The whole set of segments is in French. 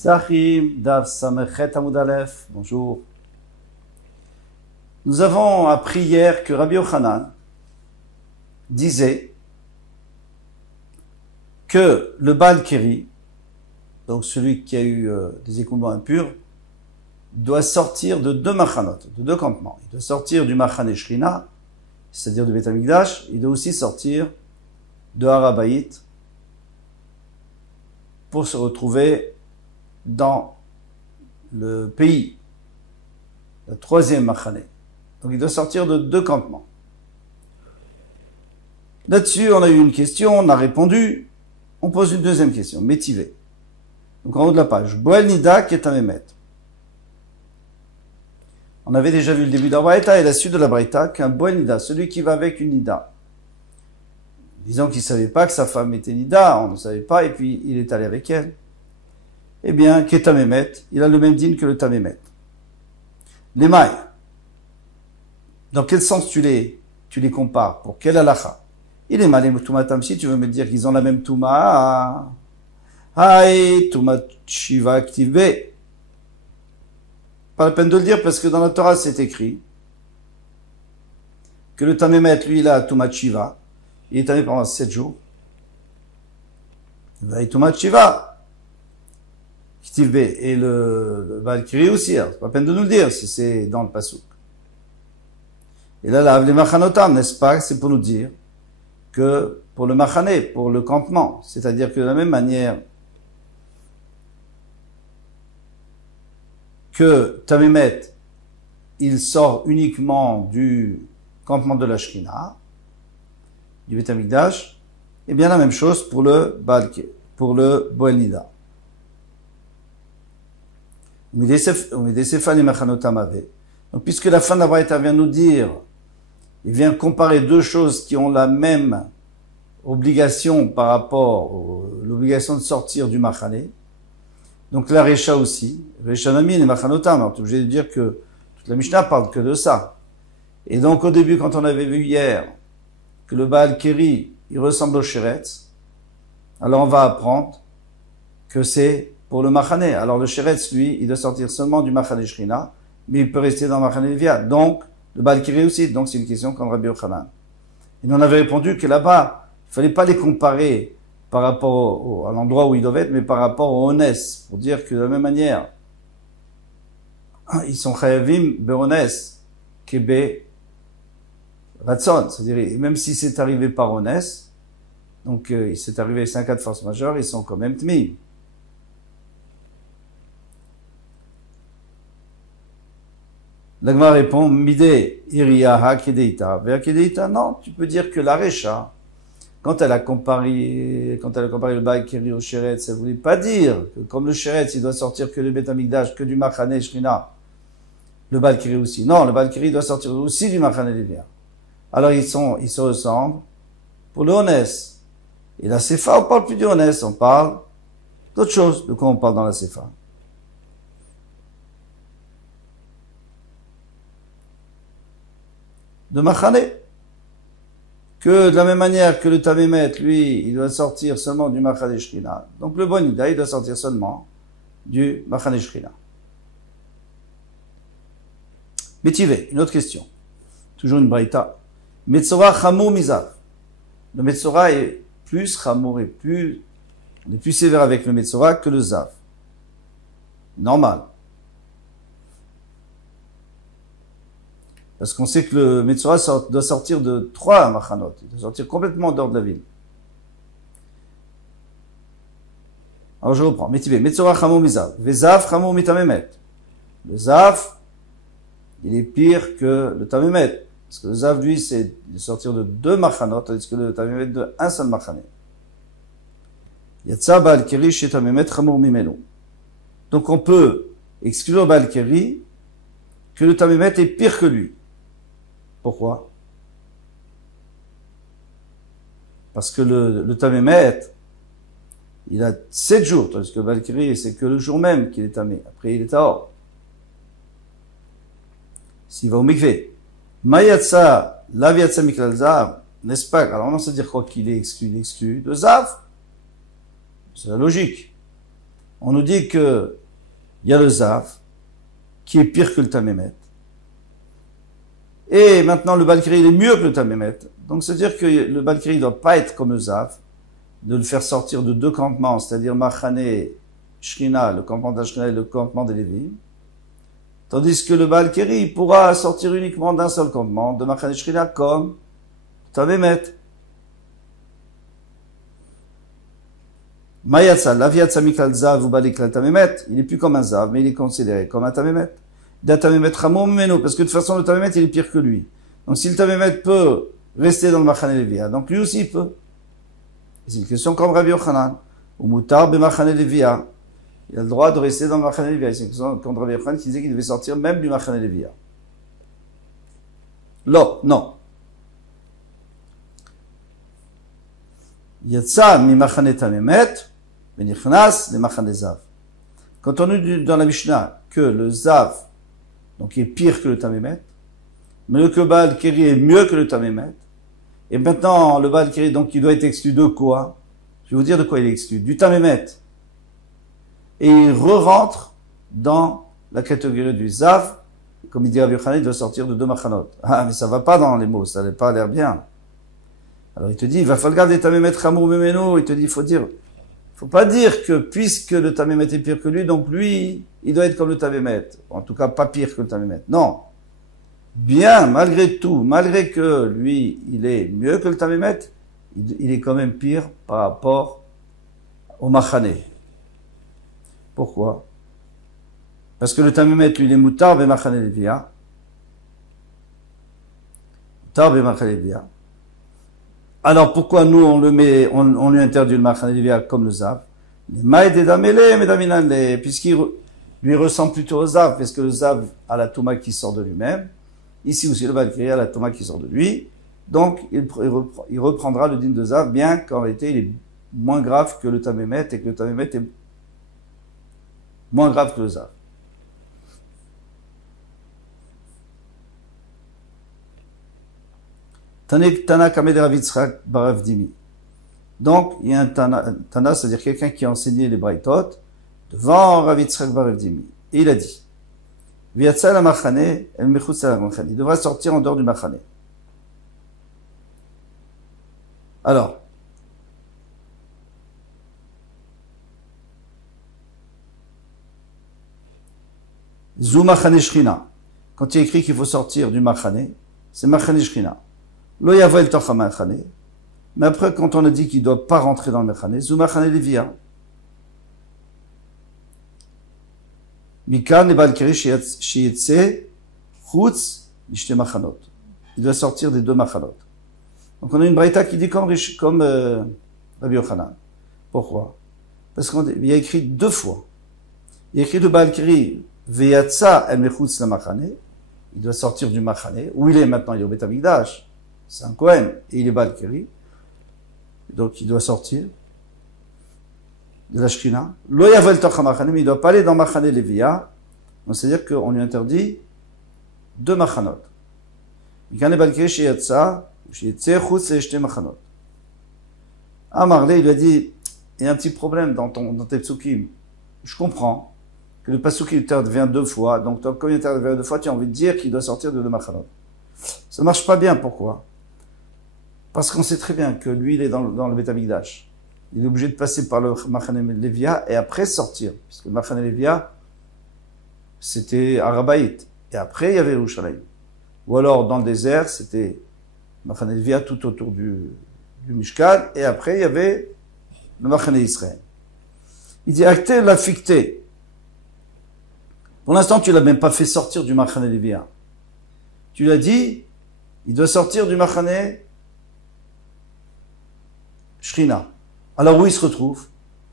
Sahim Dav Samechet Amud Aleph, bonjour. Nous avons appris hier que Rabbi Yochanan disait que le Baal Keri, donc celui qui a eu des écoulements impurs, doit sortir de deux machanot, de deux campements. Il doit sortir du Machane Shrina, c'est-à-dire du Beit HaMikdash. Il doit aussi sortir de Har HaBayit pour se retrouver dans le pays, le troisième Machane. Donc il doit sortir de deux campements. Là-dessus, on a eu une question, on a répondu. On pose une deuxième question, métivé. Donc en haut de la page, Boel Nida Ketamemet. On avait déjà vu le début de la Braïta et la suite de la Braïta qu'un Boel Nida, celui qui va avec une Nida, disons qu'il ne savait pas que sa femme était Nida, on ne savait pas, et puis il est allé avec elle, eh bien, Ketamemet, il a le même dîne que le Tamemet. Les mailles, dans quel sens tu les compares? Pour quel halakha? Il est mal, les Tumatam, si tu veux me dire qu'ils ont la même Touma, Aïe, Tumat Shiva activé. Pas la peine de le dire parce que dans la Torah c'est écrit que le Tamemet, lui, il a Tumat Shiva. Il est allé pendant 7 jours. Aïe, Tumat Shiva. Et le Valkyrie aussi, c'est pas la peine de nous le dire si c'est dans le Passouk. Et là, les Machanotam, n'est-ce pas, c'est pour nous dire que pour le Machane, pour le campement, c'est-à-dire que de la même manière que Tamemet, il sort uniquement du campement de la Shrina, du Beit HaMikdash, et bien la même chose pour le Boel Nida. Donc, puisque la fin de la Braïta vient nous dire, il vient comparer deux choses qui ont la même obligation par rapport à l'obligation de sortir du Machane. Donc la Recha aussi, Recha Nami et Machanotam. On est obligé de dire que toute la Mishnah parle que de ça. Et donc au début, quand on avait vu hier que le Baal Keri, il ressemble au Sheretz, alors on va apprendre que c'est pour le Machane. Alors le Sheretz, lui, il doit sortir seulement du Machane Shrina, mais il peut rester dans le Machane Levia. Donc, le Baal Keri aussi. Donc c'est une question comme Rabbi Yochanan. Et nous on avait répondu que là-bas, il fallait pas les comparer par rapport à l'endroit où ils doivent être, mais par rapport au Ones, pour dire que de la même manière, ils sont chayavim be'ones, kebe ratson, c'est-à-dire, même si c'est arrivé par Ones, donc il s'est arrivé 5 cas de force majeure, ils sont quand même tmim. L'Agma répond, Mide iriyaha kedeita. Vers kedeita, non, tu peux dire que la Recha, quand elle a comparé le Baal Keri au Sheretz, elle voulait pas dire que comme le Sheretz, il doit sortir que du Beit HaMikdash, que du Machane Shrina, le Baal Keri aussi. Non, le Baal Keri doit sortir aussi du Machane Levia. Alors ils se ressemblent pour le Ones. Et la Sefa, on parle plus du Ones, on parle d'autre chose. De quoi on parle dans la Sefa? De Machane. Que de la même manière que le Tamemet, lui, il doit sortir seulement du Machane Shrina. Donc le Boel Nida, il doit sortir seulement du Machane Shrina. Métivé, une autre question. Toujours une braïta. Metzora Chamour Mizav. Le Metzora est plus Chamour on est plus sévère avec le Metzora que le Zav. Normal. Parce qu'on sait que le Metzora doit sortir de 3 machanot. Il doit sortir complètement dehors de la ville. Alors je reprends. Métivé. Metzora chamou mizav. Vezav chamou mitamemet. Le Zav, il est pire que le Tamemet. Parce que le Zav, lui, c'est de sortir de 2 machanot, tandis que le Tamemet de un seul machane. Yatsa Baal Keri chez Tamemet chamou mimelu. Donc on peut exclure Baal Keri que le Tamemet est pire que lui. Pourquoi? Parce que le Tamemet, il a 7 jours, tandis que le Baal Keri, c'est que le jour même qu'il est tamé. Après, il est à hors. S'il va au mikvé. Mayatsa, laviatsa miklal zav, n'est-ce pas? Alors on sait dire quoi qu'il est exclu? Il est exclu de zav. C'est la logique. On nous dit que il y a le Zav, qui est pire que le Tamémet. Et maintenant, le Balkiri, il est mieux que le Tamémet. Donc, c'est-à-dire que le Balkiri ne doit pas être comme le Zav, de le faire sortir de deux campements, c'est-à-dire Machane, Shrina, le campement d'Ashrina et le campement des Lévim. Tandis que le Balkiri pourra sortir uniquement d'un seul campement, de Machane Shrina, comme Tamémet. Mayatsa, l'aviatsa mikal zav ou balikal tamémet, il est plus comme un zav, mais il est considéré comme un tamémet. Da tamémet ramon meno, parce que de toute façon, le tamémet, il est pire que lui. Donc, si le tamémet peut rester dans le machane levia, donc lui aussi il peut. C'est une question comme Rabbi Yochanan. Ou mutar be machane levia. Il a le droit de rester dans le machane levia. C'est une question comme Rabbi Yochanan qui disait qu'il devait sortir même du machane levia. Non. Yatsa mi machane tamémet, benichnas le machane zav. Quand on nous dit dans la Mishnah que le zav, donc est pire que le tamémet, mais le Baal Keri est mieux que le tamémet, et maintenant le Baal Keri, donc il doit être exclu de quoi? Je vais vous dire de quoi il est exclu. Du tamémet. Et il re-rentre dans la catégorie du zav, comme il dit Rabbi Yochanan, il doit sortir de deux machanot. Ah, mais ça va pas dans les mots, ça n'a pas l'air bien. Alors il te dit, il va falloir garder tamémet chamour memeno, il te dit, il faut pas dire que puisque le tamémet est pire que lui, donc lui, il doit être comme le tamémet. En tout cas, pas pire que le tamémet. Non. Bien, malgré tout, malgré que lui, il est mieux que le tamémet, il est quand même pire par rapport au machane. Pourquoi? Parce que le tamémet, lui, il est moutar be machane levia. Moutar be machane levia. Alors pourquoi nous on lui interdit le machane levia comme le zav? Puisqu'il lui ressemble plutôt au zav, parce que le zav a la touma qui sort de lui-même. Ici aussi le Balkiri a la touma qui sort de lui. Donc il reprendra le din de zav, bien qu'en réalité il est moins grave que le tamémet et que le tamémet est moins grave que le zav. Tana Kamed Rav Yitzchak Barav Dimi. Donc, il y a un Tana, c'est-à-dire quelqu'un qui a enseigné les Braithot devant Rav Yitzchak Barav Dimi. Et il a dit, V'yatsa la machane, el mechutz la machane. Il devra sortir en dehors du machane. Alors, Zu machane shrina. Quand il est écrit qu'il faut sortir du machane, c'est machane shrina. Lo yavoel tocha machane. Mais après, quand on a dit qu'il ne doit pas rentrer dans le machane, zu machane levia. Mikan le Balkiri sheyetse chutz mishte machanot. Il doit sortir des deux machanot. Donc on a une braïta qui dit comme Rabbi Yochanan. Pourquoi? Parce qu'il y a écrit deux fois. Il y a écrit de Balkiri veyatsa el mechutz la machane. Il doit sortir du machane. Où il est maintenant? Il est au Beth Amikdash. C'est un Kohen. Et il est Balkiri. Donc il doit sortir de la Shekhinah. Lo yavel tocha machane, mais il ne doit pas aller dans machane levia. Donc c'est-à-dire qu'on lui interdit deux machanot. Mikan le Balkiri sheyatsa, sheyetse chutz et shte machanot. Amarle, il lui a dit, il y a un petit problème dans tes psukim. Je comprends que le pasuk intervient deux fois, donc quand il intervient deux fois, tu as envie de dire qu'il doit sortir de deux machanot. Ça marche pas bien, pourquoi? Parce qu'on sait très bien que lui, il est dans le Beth Amikdash. Il est obligé de passer par le Machane Levia et après sortir. Puisque le Machane Levia, c'était Arabaït. Et après, il y avait Yerushalayim. Ou alors, dans le désert, c'était Machane Levia tout autour du Mishkan. Et après, il y avait le Machane Israël. Il dit, acte la ficté. Pour l'instant, tu l'as même pas fait sortir du Machane Levia. Tu l'as dit, il doit sortir du Machane Shrina. Alors où il se retrouve?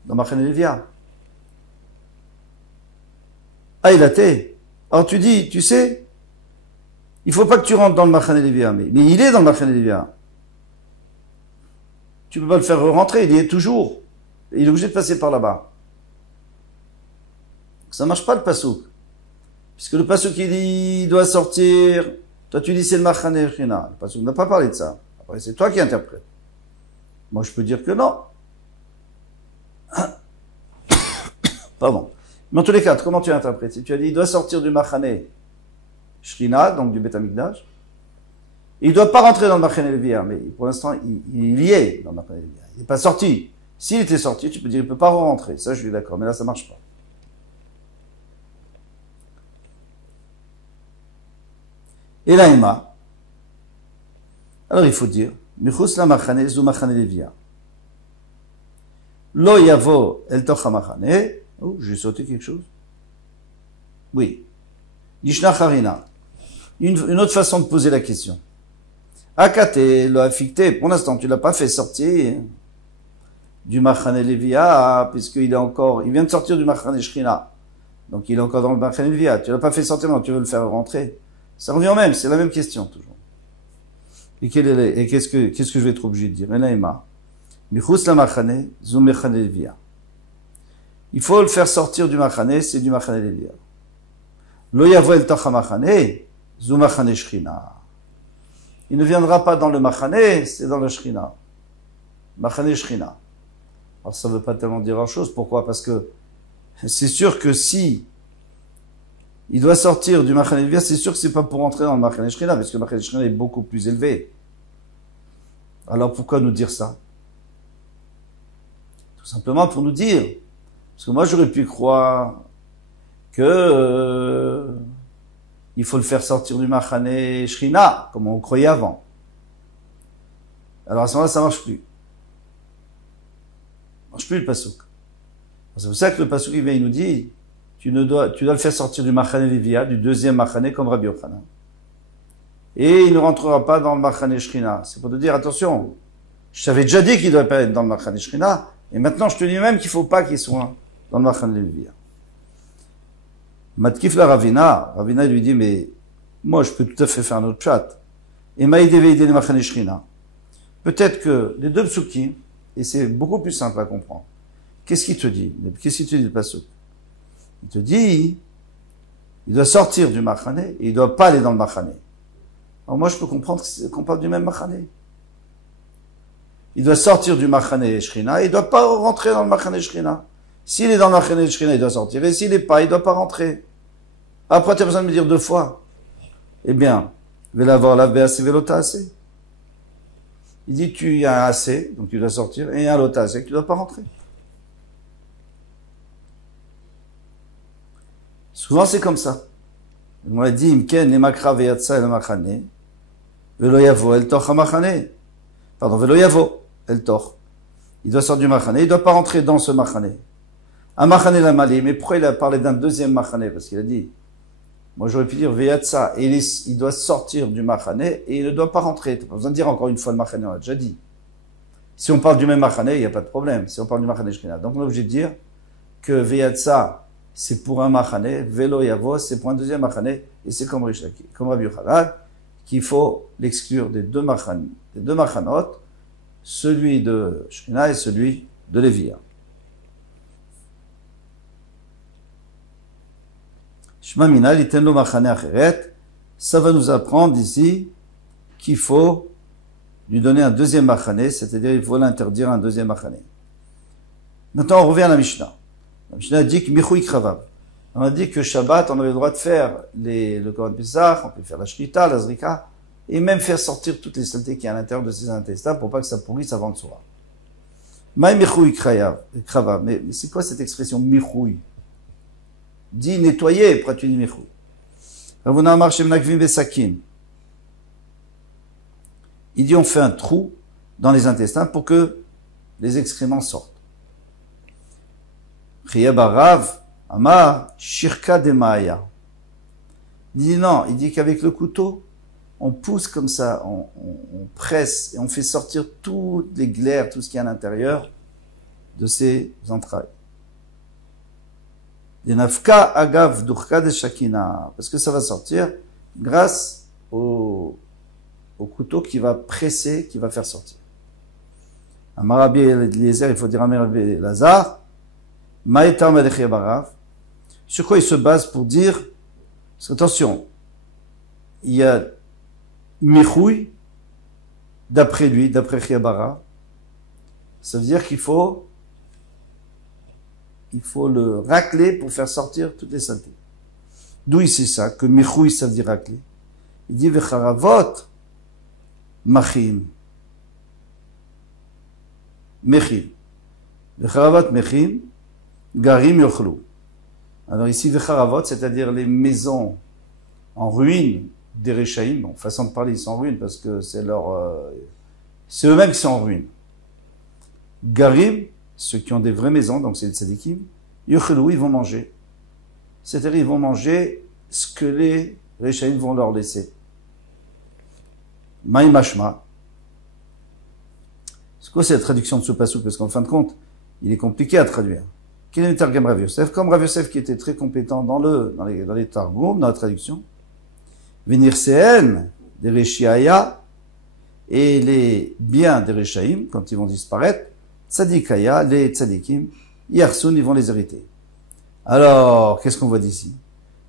Dans Machane Levia. Ah, il a été. Alors tu dis, tu sais, il faut pas que tu rentres dans le Machane Levia, mais il est dans le Machane Levia. Tu peux pas le faire rentrer, il y est toujours. Il est obligé de passer par là-bas. Ça marche pas le pasouk. Puisque le pasouk il dit, il doit sortir. Toi tu dis c'est le Machane Shrina. Le pasouk n'a pas parlé de ça. Après c'est toi qui interprètes. Moi, je peux dire que non. Pardon. Mais en tous les cas, comment tu as interprété? Tu as dit, il doit sortir du Machane Shrina, donc du Beth Amikdash. Il ne doit pas rentrer dans le Machane Levia, mais pour l'instant, il y est dans le Machane Levia. Il n'est pas sorti. S'il était sorti, tu peux dire, il ne peut pas rentrer. Ça, je suis d'accord. Mais là, ça ne marche pas. Et la Emma. Alors, il faut dire, Michus la Machane, zu Machane Levia. Lo yavo el toch ha-machane. Oh, j'ai sauté quelque chose. Oui. Nishna Harina. Une autre façon de poser la question. Akate, lo affecté. Pour l'instant, tu l'as pas fait sortir du Machane Levia, puisqu'il est encore, il vient de sortir du Machane Shrina. Donc, il est encore dans le Machane Levia. Tu l'as pas fait sortir, non, tu veux le faire rentrer. Ça revient au même, c'est la même question, toujours. Et qu'est-ce que je vais être obligé de dire? Elaïma. Michus la Machane, zu Machane Levia. Il faut le faire sortir du Machane, c'est du Machane Levia. Lo yavo el toch ha-machane, zu Machane Shrina. Il ne viendra pas dans le Machane, c'est dans le Shrina. Machane Shrina. Alors ça ne veut pas tellement dire grand-chose. Pourquoi? Parce que c'est sûr que si il doit sortir du Machane Levia, c'est sûr que c'est pas pour entrer dans le Machane Shrina, parce que le Machane Shrina est beaucoup plus élevé. Alors pourquoi nous dire ça? Tout simplement pour nous dire, parce que moi j'aurais pu croire que il faut le faire sortir du Machane Shrina, comme on croyait avant. Alors à ce moment-là, ça marche plus. Ça marche plus le pasuk. C'est pour ça que le pasuk il nous dit, tu dois le faire sortir du Machane Levia, du deuxième Machane, comme Rabbi Yochanan. Et il ne rentrera pas dans le Machane Shrina. C'est pour te dire, attention, je t'avais déjà dit qu'il ne doit pas être dans le Machane Shrina, et maintenant je te dis même qu'il ne faut pas qu'il soit dans le Machane Levia. Matkif la Ravina lui dit, mais moi je peux tout à fait faire un autre chat. Et Maïdeve le Machane Shrina. Peut-être que les deux psukim, et c'est beaucoup plus simple à comprendre. Qu'est-ce qu'il te dit? Qu'est-ce qu'il te dit le pasuk? Il te dit, il doit sortir du Machane et il ne doit pas aller dans le Machane. Alors moi je peux comprendre qu'on parle du même Machane. Il doit sortir du Machane Shrina et il ne doit pas rentrer dans le Machane Shrina. S'il est dans le Machane Shrina, il doit sortir. Et s'il n'est pas, il ne doit pas rentrer. Après, tu as besoin de me dire deux fois. Eh bien, Velavoir la assez velota assez. Il dit, tu y as un assez, donc tu dois sortir, et un lota assez, que tu ne dois pas rentrer. Souvent, c'est comme ça. On a dit, Imken, le makra veyatsa el machane, velo yavo el toch ha-machane. Pardon, velo yavo el toch. Il doit sortir du machane, il ne doit pas rentrer dans ce machane. Un machane la mali, mais pourquoi il a parlé d'un deuxième machane? Parce qu'il a dit, moi j'aurais pu dire veyatsa, et il doit sortir du machane, et il ne doit pas rentrer. Tu n'as pas besoin de dire encore une fois le machane, on l'a déjà dit. Si on parle du même machane, il n'y a pas de problème. Si on parle du machane Shrina. Donc on est obligé de dire que veyatsa, c'est pour un machane, velo yavo, c'est pour un deuxième machane, et c'est comme Rabbi Yochanan, qu'il faut l'exclure des deux machanot, celui de Shrina et celui de Lévia. Shema mina litenlo machane acheret, ça va nous apprendre ici qu'il faut lui donner un deuxième machane, c'est-à-dire il faut l'interdire à un deuxième machane. Maintenant on revient à la Mishnah. La Mishnah dit que Michui Kravav. On a dit que Shabbat, on avait le droit de faire le Korban Pesach, on peut faire la Shrita, la Zrika, et même faire sortir toutes les saletés qui y a à l'intérieur de ces intestins pour pas que ça pourrisse avant le soir. Maï Michui Kravav. Mais c'est quoi cette expression Michui? Dit nettoyer, pourquoi tu dis Michui? Ravuna Amar Shem Nakvim Besakin. Il dit on fait un trou dans les intestins pour que les excréments sortent. Chiyabarav, Amar, Shirka de Maya. Il dit non, il dit qu'avec le couteau, on pousse comme ça, on presse et on fait sortir toutes les glaires, tout ce qu'il y a à l'intérieur de ces entrailles. Denafka agav durka de shakina, parce que ça va sortir grâce au couteau qui va presser, qui va faire sortir. Amar Rabbi Eliezer, il faut dire Amar Rabbi Lazare, Maïtam Barav. Sur quoi il se base pour dire, parce que attention, il y a Michoui, d'après lui, d'après Chiabara, ça veut dire qu'il faut il faut le racler pour faire sortir toutes les saletés. D'où il sait ça, que Mechouï, ça veut dire racler. Il dit, Vecharavot, Machim. Mechim. Vecharavot, Mechim, Garim, Yochlu. Alors ici, Vecharavot, c'est-à-dire les maisons en ruine des Réchaïm. Bon, façon de parler, ils sont en ruine parce que c'est c'est eux-mêmes qui sont en ruine. Garim, ceux qui ont des vraies maisons, donc c'est les tzadikim, Yochlu, ils vont manger. C'est-à-dire, ils vont manger ce que les Réchaïm vont leur laisser. Maï mashma. C'est quoi cette traduction de ce passage? Parce qu'en fin de compte, il est compliqué à traduire. Quel est le Targum Rav Yosef? Comme Rav Yosef qui était très compétent dans les Targum, dans la traduction, venir CN, des Réchiaya, et les biens des Réchaïm, quand ils vont disparaître, Tzadikaya, les Tzadikim, Yersoun, ils vont les hériter. Alors, qu'est-ce qu'on voit d'ici?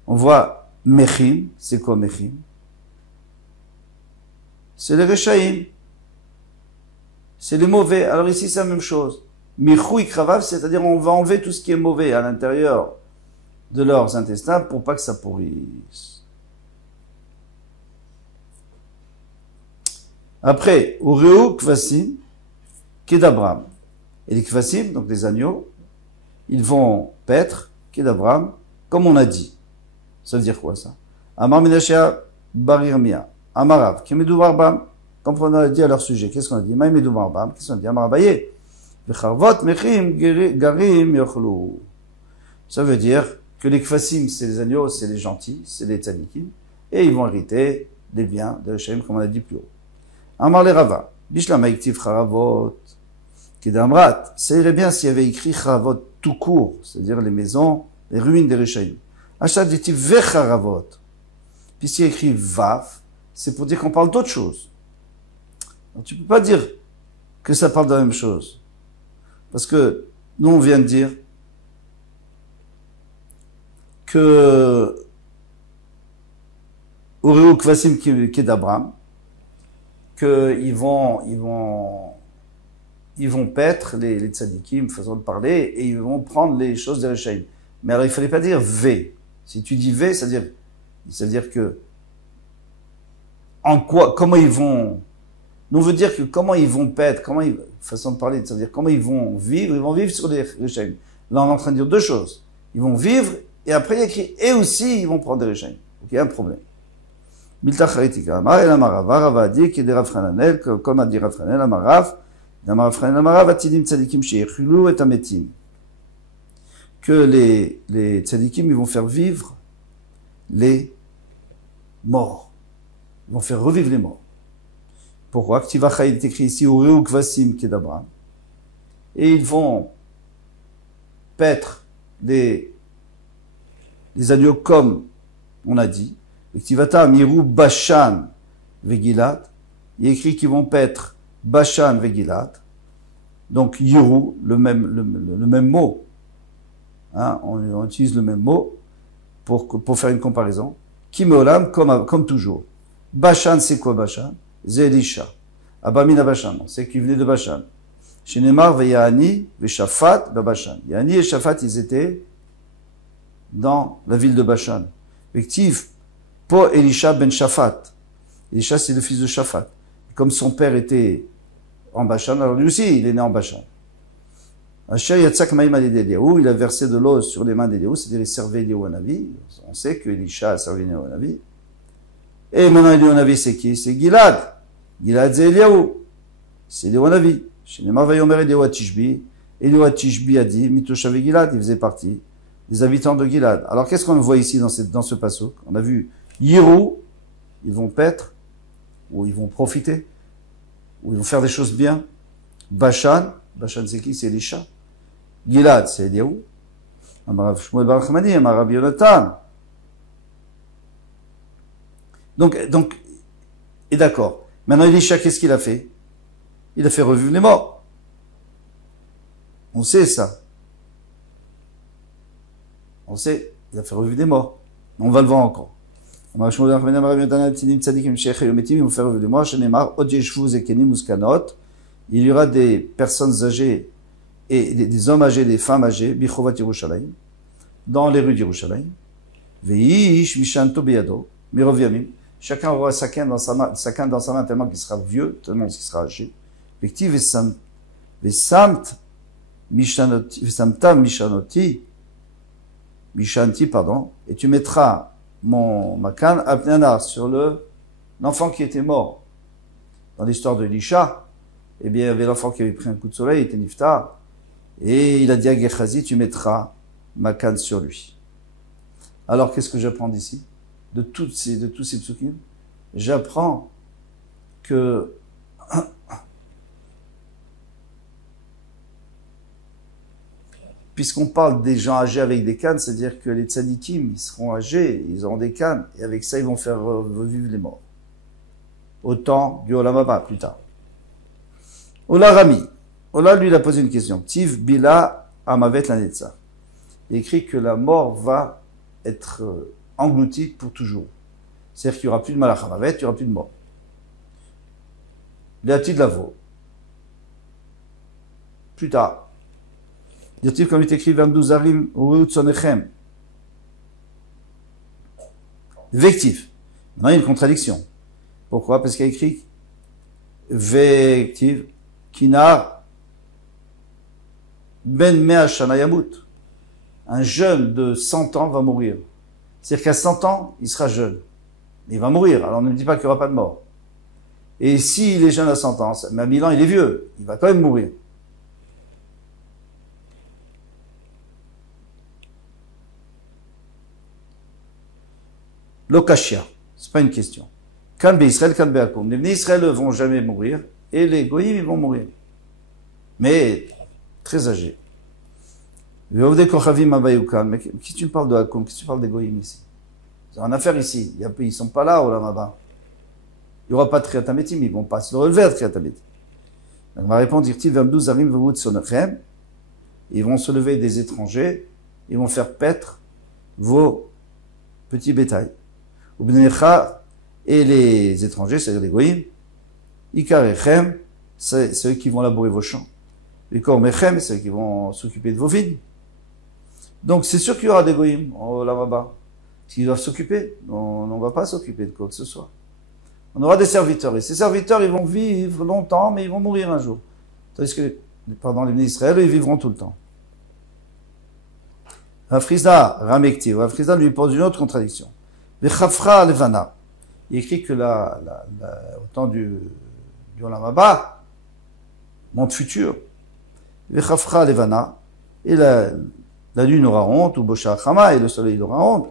On voit Mechim, c'est quoi Mechim? C'est les Réchaïm. C'est les mauvais. Alors ici, c'est la même chose. Michou ikravav, c'est-à-dire on va enlever tout ce qui est mauvais à l'intérieur de leurs intestins pour pas que ça pourrisse. Après, Ureu Kvasim, Kedabram. Et les Kvasim, donc les agneaux, ils vont paître, Kedabram, comme on a dit. Ça veut dire quoi ça? Amar Menashia Barirmia, Amarav, Kemedou Barbam, comme on a dit à leur sujet. Qu'est-ce qu'on a dit? Maïmedou Barbam, qu'est-ce qu'on a dit? Amar Abaye. Vecharvot Mechim Garim Yochlu. Ça veut dire que les Kvasim, c'est les agneaux, c'est les gentils, c'est les tzadikim, et ils vont hériter des biens de Réchaïm, comme on a dit plus haut. Amar le Rava, Bishlam Haïktiv Charavot, Kedamrat, ça irait bien s'il y avait écrit Charavot tout court, c'est-à-dire les maisons, les ruines des Réchaïm. Achat dit Vecharavot. Puis s'il y a écrit Vav, c'est pour dire qu'on parle d'autre chose. Donc tu peux pas dire que ça parle de la même chose. Parce que nous on vient de dire que Ureu Kvasim Kedabram, qu'ils vont paître les tzadikim, façon de parler, et ils vont prendre les choses des Réchaïm. Mais alors il fallait pas dire V. Si tu dis V, c'est-à-dire que en quoi, comment ils vont, nous on veut dire que comment ils vont paître, façon de parler, c'est-à-dire comment ils vont vivre sur les Réchaïm. Là on est en train de dire deux choses. Ils vont vivre, et après il y a écrit, et aussi ils vont prendre des Réchaïm. Donc il y a un problème. Milta Charitika, Amar el Amarav, Rav a dit qu'il est Rav Hananel, comme a dit Rav Hananel, Amarav, Amarav, Atidim Tzadikim Sheichulu et Ametim. Que les tzadikim, ils vont faire vivre les morts. Ils vont faire revivre les morts. Pourquoi? Ktivacha, il est écrit ici, Ureu Kvasim Kedabram. Et ils vont paître les agneaux comme on a dit. Ktivata, Mirou Bashan Vegilat. Il est écrit qu'ils vont paître Bashan Vegilat. Donc, Yiru, le même mot. Hein, on utilise le même mot pour faire une comparaison. Kimeolam, comme toujours. Bashan, c'est quoi Bashan? C'est Elisha. Abamina Bashan, c'est qui venait de Bashan. Chez Neymar, Veyani, Veshafat, Bashan. Yani et Shafat, ils étaient dans la ville de Bashan. Effectif, Po Elisha ben Shafat. Elisha, c'est le fils de Shafat. Comme son père était en Bashan, alors lui aussi, il est né en Bashan. Il a versé de l'eau sur les mains d'Eliaou, c'est-à-dire il servait Eliaou à Navi. On sait que Elisha a servi Eliaou à Navi. Et maintenant Eliaou à Navi, c'est qui? C'est Gilad. Gilad, c'est Eliaou. C'est Eliaou à Navi. Chez les Marvayomer Eliaou à Tishbi. Eliaou à Tishbi a dit, Mitoshavé Gilad, il faisait partie des habitants de Gilad. Alors qu'est-ce qu'on voit ici dans ce passouk? On a vu Yirou, ils vont paître, ou ils vont profiter, ou ils vont faire des choses bien. Bashan c'est qui? C'est Elisha. Gilad, c'est Eliaou. Amarav Shmuel Bar Chmani, Amarav Yonatan. Donc, et d'accord. Maintenant, Elisha, qu'est-ce qu'il a fait? Il a fait revivre les morts. On sait ça. On sait, il a fait revivre des morts. On va le voir encore. Amarav Shmuel Bar Chmani, Amarav Yonatan, Tinim Tzadikim Sheikh Yometim, ils vont faire revivre les morts. Shenemar, Od Yeshvu Zekenim Muskanot. Il y aura des personnes âgées et des hommes âgés, des femmes âgées, Bichovat Yerushalayim, dans les rues d'Yerushalayim. Veish Mishanto Beyado, Mirov Yamim. Chacun aura sa canne dans sa main tellement qu'il sera vieux, tellement qu'il sera âgé. Vekti Vesamt Mishanoti, Vesamta Mishanoti, Mishanti, pardon, et tu mettras ma canne à Pnanar sur l'enfant qui était mort. Dans l'histoire de Elisha, eh bien, il y avait l'enfant qui avait pris un coup de soleil, il était niftar, et il a dit à Gehazi, tu mettras ma canne sur lui. Alors, qu'est-ce que j'apprends d'ici? De tous ces psukim? J'apprends que puisqu'on parle des gens âgés avec des cannes, c'est-à-dire que les tzadikim, ils seront âgés, ils auront des cannes, et avec ça, ils vont faire revivre les morts. Au temps du Olam Haba, plus tard. Ola Rami. Ola, lui, il a posé une question. Tiv Bila Amavet Lanetza. Il écrit que la mort va être engloutie pour toujours. C'est-à-dire qu'il n'y aura plus de Malach Amavet, il n'y aura plus de mort. Léati de Lavo. Plus tard. Dit-il comme il est écrit Vamdou Zarim Ureut Sonechem. Vectif. Maintenant, il y a une contradiction. Pourquoi? Parce qu'il y a écrit Vectif Kinar Ben Mea Shana Yamut. Un jeune de 100 ans va mourir. C'est-à-dire qu'à 100 ans, il sera jeune. Mais il va mourir. Alors, on ne dit pas qu'il n'y aura pas de mort. Et s'il est jeune à 100 ans, mais à 1000 ans, il est vieux. Il va quand même mourir. L'Okashia, c'est pas une question. Kan Israël, kan Be'akum. Les Bnei Israël ne vont jamais mourir, et les Goïm, ils vont mourir. Mais, très âgés. Mais qui tu me parles de Akum? Qui tu parles des Goïm ici? C'est une affaire ici. Ils ne sont pas là, au Lamaba. Il n'y aura pas de Triatametim, ils ne vont pas se relever à Triatametim. On va répondre, dit-il, ils vont se lever des étrangers, ils vont faire paître vos petits bétails. Et les étrangers, c'est-à-dire les goïms, Ikarechem, c'est ceux qui vont labourer vos champs. Les Kormechem, c'est ceux qui vont s'occuper de vos vignes. Donc c'est sûr qu'il y aura des goïms là-bas. S'ils doivent s'occuper, on ne va pas s'occuper de quoi que ce soit. On aura des serviteurs. Et ces serviteurs, ils vont vivre longtemps, mais ils vont mourir un jour. Tandis que, les Bnei Israël, ils vivront tout le temps. Rafrizda, Ramekti, Rafrizda lui pose une autre contradiction. Vechafra levana. Il écrit que au temps du Olam Haba, monde futur, Vechafra levana, et la lune aura honte, ou Bosha Chama, et le soleil aura honte.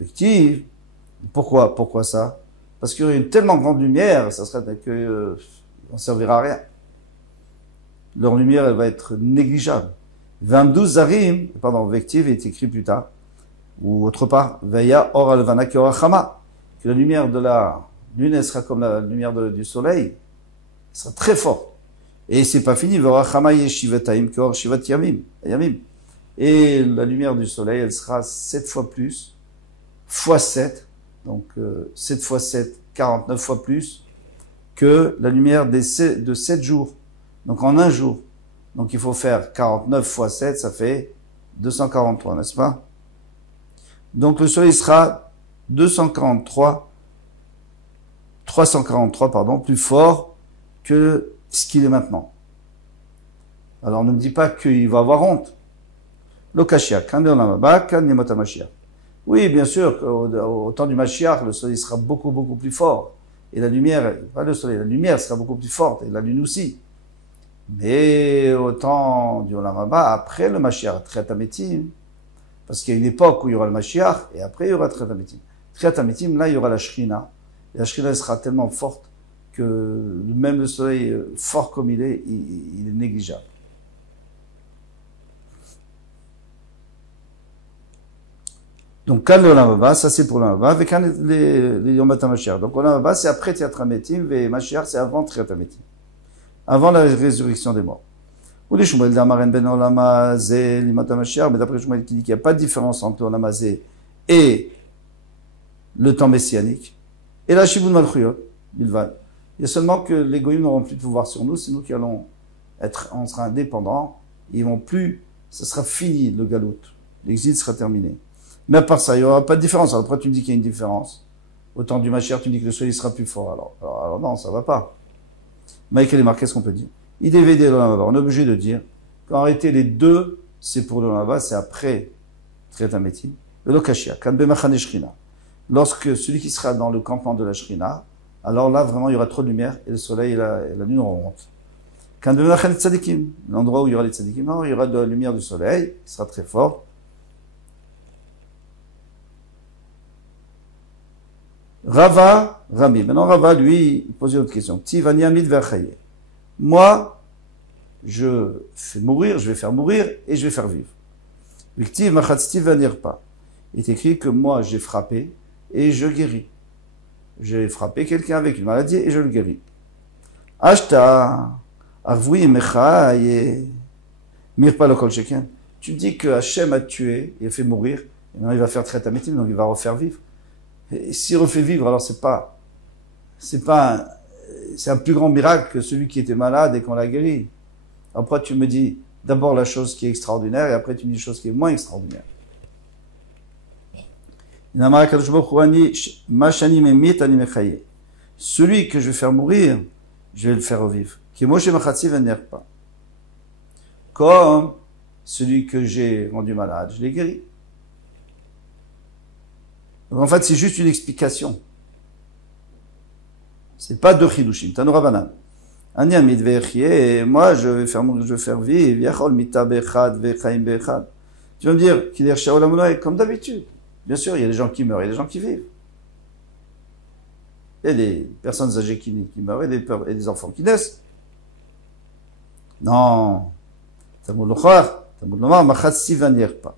Effectivement. Pourquoi ça? Parce qu'il y aurait une tellement grande lumière, ça serait que on servira à rien. Leur lumière, elle va être négligeable. 22 zarim, Vective est écrit plus tard, ou autre part, Veya or alvana ki or chama, que la lumière de la lune, elle sera comme la lumière du soleil, elle sera très forte. Et c'est pas fini, Veya chama yeshivataim ki or shivat yamim. Et la lumière du soleil, elle sera 7 fois plus, fois 7, donc 7 fois 7, 49 fois plus, que la lumière de 7 jours. Donc en un jour. Donc il faut faire 49 fois 7, ça fait 243, n'est-ce pas? Donc le soleil sera 343, plus fort que ce qu'il est maintenant. Alors ne me dis pas qu'il va avoir honte. L'Okashia, kan Olamaba, kan Yemot HaMashiach. Oui, bien sûr, au temps du Mashiach, le soleil sera beaucoup, beaucoup plus fort. Et la lumière, pas le soleil, la lumière sera beaucoup plus forte, et la lune aussi. Mais au temps du Olam Haba, après le Mashiach, Triat HaMetim, parce qu'il y a une époque où il y aura le Mashiach, et après il y aura Triat HaMetim. Triat HaMetim, là, il y aura la Shrina. Et la Shrina sera tellement forte que même le soleil, fort comme il est négligeable. Donc, quand le Olam Haba, ça c'est pour l'Olam Haba, avec les Yom HaMashiach. Donc, Olam Haba, c'est après Triat HaMetim, et Mashiach, c'est avant Triat HaMetim. Avant la résurrection des morts. Ou les Shmuel d'Amaren ben Olam Hazeh l'Imat HaMashiach, mais d'après Shmuel qui dit qu'il n'y a pas de différence entre Olam Hazeh et le temps messianique. Et la Shivun Malchuyot, Bilvad. Il y a seulement que les Goïms n'auront plus de pouvoir sur nous, c'est nous qui on sera indépendants Ils vont plus, ça sera fini le galout. L'exil sera terminé. Mais à part ça, il n'y aura pas de différence. Alors pourquoi tu me dis qu'il y a une différence? Au temps du Mashiach, tu me dis que le soleil sera plus fort. Alors non, ça va pas. Michael Emar, qu'est-ce qu'on peut dire? Il est de l'Olam Haba. On est obligé de dire qu'en réalité, les deux, c'est pour l'Olam Haba, c'est après Triat HaMetim. Le Lokashia, Kan Bemachane Shrina. Lorsque celui qui sera dans le campement de la Shrina, alors là, vraiment, il y aura trop de lumière et le soleil et la lune remontent. Kan Bemachane Tzadikim, l'endroit où il y aura les Tzadikim, non, il y aura de la lumière du soleil, qui sera très fort. Rava, Rami. Maintenant, Rava, lui, il pose une autre question. Tivani Amid Verchaye. Moi, je fais mourir, je vais faire mourir et je vais faire vivre. Victiv Machatzti Vanirpa. Il est écrit que moi, j'ai frappé et je guéris. J'ai frappé quelqu'un avec une maladie et je le guéris. Ashta, Arvoui Mechaye, Mirpa Lokol Sheken. Tu dis que Hachem a tué et a fait mourir, et maintenant il va faire Triat HaMetim, donc il va refaire vivre. Et s'il refait vivre, alors c'est un plus grand miracle que celui qui était malade et qu'on l'a guéri. Après, tu me dis d'abord la chose qui est extraordinaire et après tu me dis la chose qui est moins extraordinaire. Celui que je vais faire mourir, je vais le faire revivre. Comme celui que j'ai rendu malade, je l'ai guéri. Donc en fait, c'est juste une explication. C'est pas deux chidushim. Tanura banan. Ani amid ve'echie, moi je vais faire mourir, je vais faire vivre. Yachol mita be'echad ve'chaim be'echad. Tu vas me dire qu'il est shaolam noé comme d'habitude. Bien sûr, il y a des gens qui meurent, il y a des gens qui vivent. Il y a des personnes âgées qui meurent et des enfants qui naissent. Non. Talmud l'ochar, Talmud l'omar, machatsi vanir pas.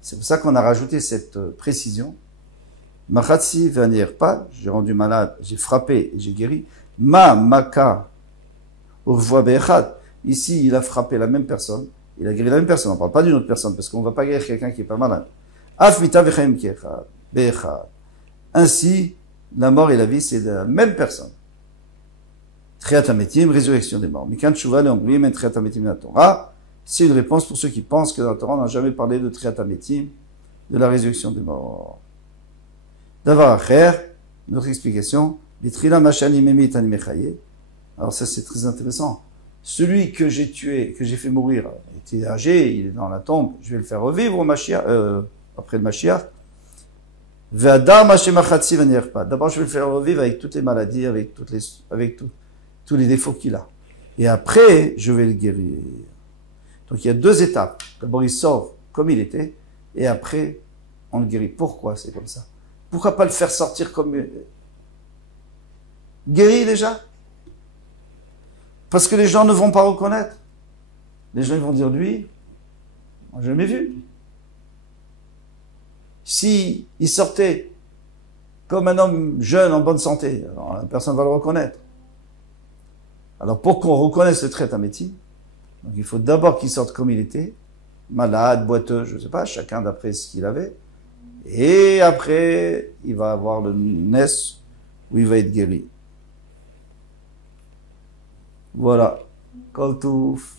C'est pour ça qu'on a rajouté cette précision. Machatsi vanir pas, j'ai rendu malade, j'ai frappé et j'ai guéri. Maka, urvoa be'echad. Ici, il a frappé la même personne, il a guéri la même personne. On ne parle pas d'une autre personne, parce qu'on ne va pas guérir quelqu'un qui n'est pas malade. Afmita ve'chaim be'echad. Ainsi, la mort et la vie, c'est la même personne. Triat HaMetim, résurrection des morts. Mikan tshuva le'ombrim en Triat HaMetim la Torah. C'est une réponse pour ceux qui pensent que dans la Torah, on n'a jamais parlé de Triat HaMetim, de la résurrection des morts. D'avoir acher, notre explication, Bitrila mashani memit animechaye. Alors ça c'est très intéressant. Celui que j'ai tué, que j'ai fait mourir, il était âgé, il est dans la tombe, je vais le faire revivre au Mashiach, après le Mashiach. D'abord je vais le faire revivre avec toutes les maladies, avec tous les défauts qu'il a. Et après, je vais le guérir. Donc il y a deux étapes. D'abord il sort comme il était, et après on le guérit. Pourquoi c'est comme ça? Pourquoi pas le faire sortir comme guéri déjà? Parce que les gens ne vont pas reconnaître. Les gens ils vont dire, lui, on n'a jamais vu. Si il sortait comme un homme jeune, en bonne santé, alors personne ne va le reconnaître. Alors pour qu'on reconnaisse le Triat HaMetim, donc il faut d'abord qu'il sorte comme il était, malade, boiteux, je ne sais pas, chacun d'après ce qu'il avait. Et après, il va avoir le Nes où il va être guéri. Voilà. Kol Touf.